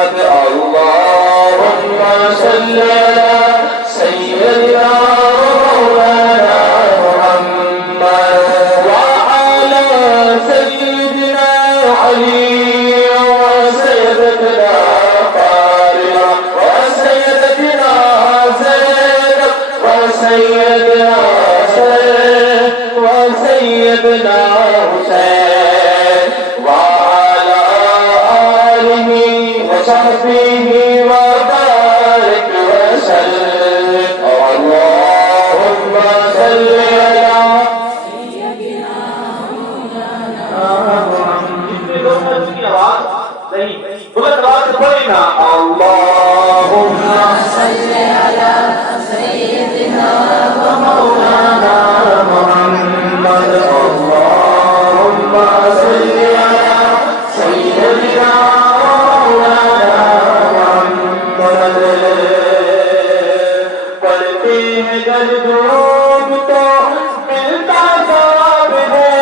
محمد اللهم صل على سيدنا مولانا محمد وعلى سيدنا علي وسيدنا فاطمة وسيدنا زينب وسيدنا وسيدنا حسين وعلى آله وصحبه وبارك وسلم اللهم صل على سيدنا مولانا اللهم صل على سيدنا ومولانا محمد اللهم صل على سيدنا ومولانا محمد پڑھتے ہیں جب درود تو ملتا ثواب ہے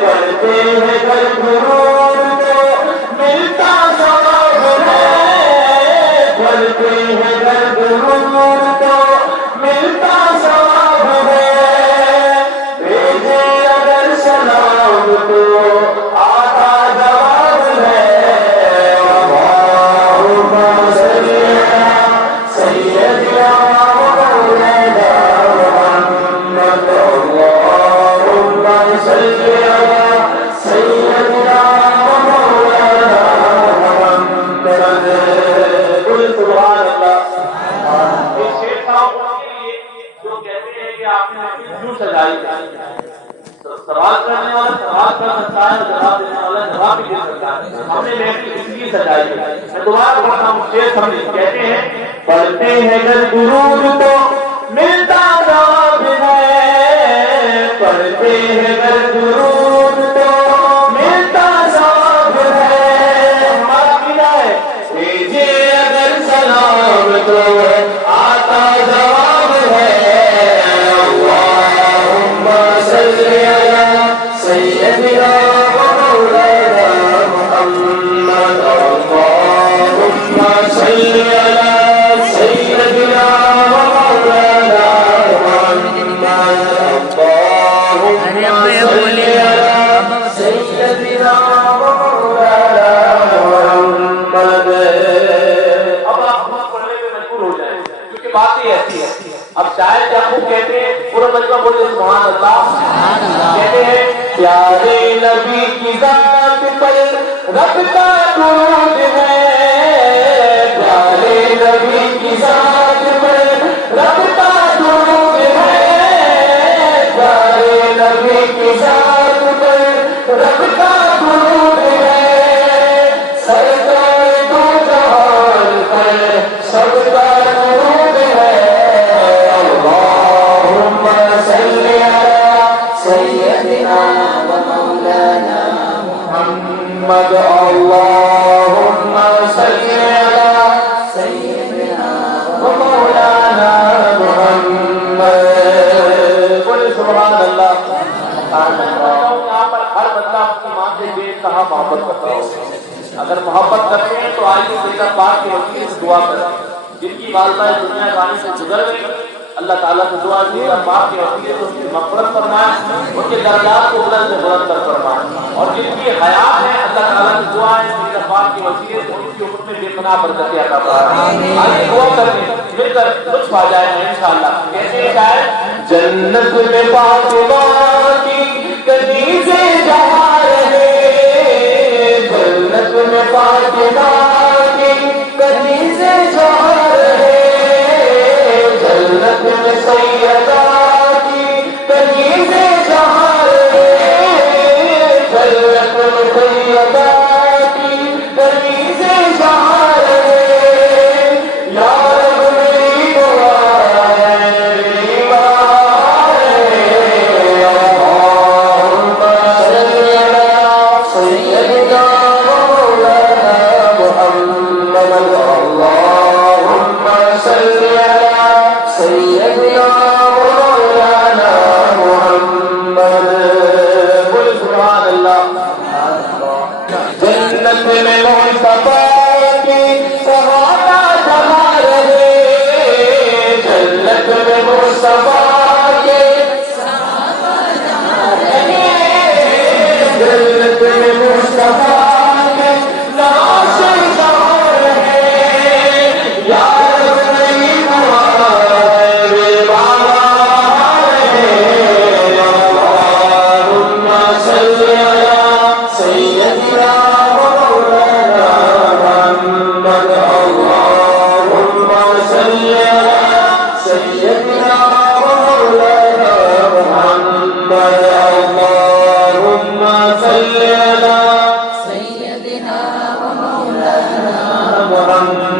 پڑھتے ہیں جب درود تو ملتا ثواب ہے پڑھتے ہیں جب درود تو ملتا ثواب ہے بھیجے اگر سلام تو آتا جواب ہے اللہم صل علی سیدنا مولانا محمد اللہم صل علی سیدنا مولانا محمد قل سبحان اللہ جو کہتے ہیں کہ آپ نے اپنی کیوں سجائی سوال کرنے والا سوال کر سکتا ہے جواب دینے والا جواب بھی دے سکتا ہے ہم نے محفل اس لیے سجائی ہے میں دوبارہ پڑھتا ہوں شعر سمجھیں کہتے ہیں پڑھتے ہیں جب درود تو ملتا ثواب ہے پڑھتے ہیں جب درود تو ملتا ثواب ہے ہمارا پینا ہے بھیجے اگر سلام تو آتا جواب ہے اللہم صل علی سیدنا مولانا محمد اللہم صل علی سیدنا مولانا محمد اللہم صل علی سیدنا مولانا محمد اب آپ پڑھنے میں مجبور ہو جائیں کیونکہ بات ہی ایسی ہے اب شاید جب وہ کہتے ہیں پورا مجمع بولے سبحان اللہ کہتے ہیں پیارے نبی کی ذات پر رب کا درود ہے پیارے نبی کی ذات پر رب کا درود ہے پیارے نبی کی ذات پر رب کا درود ہے سرکار دو جہان پر سب کا درود ہے اللہم صل علی سیدنا ومولانا محمد اللہم صل علی سیدنا ومولانا محمد قل سبحان اللہ یہاں پر ہر بندہ اپنی ماں سے بے انتہا محبت کرتا ہو اگر محبت کرتے ہیں تو آئیے سیدنا پاک کے وسیلے سے دعا کریں جن کی والدہ دنیا فانی سے گزر گئی اللہ تعالیٰ سے دعا کی پاک کے وسیلے سے ان کی مغفرت فرمائے ان کے درجات کو بلند سے بلند کر فرمائے اور جن کی حیات ہے اللہ تعالیٰ سے دعا ہے سیدنا پاک کے وسیلے سے ان کی عمر میں بے پناہ برکتیں عطا فرمائے آئیے دعا کریں مل کر لطف آ جائے گا انشاءاللہ کیسے شاید جنت میں فاطمہ کی کنیزیں جہاں رہے جنت میں فاطمہ کی کنیزیں جہاں رہے جنت میں سیدہ کی کنیزیں جہاں رہے جنت میں سیدہ کی کنیزیں جہاں رہے یا رب میری دعا ہے میری بات ہے اللہم صل علی سیدنا مولانا محمد اللہم صل علی سیدنا مولانا محمد قل سبحان اللہ جنت میں مصطفیٰ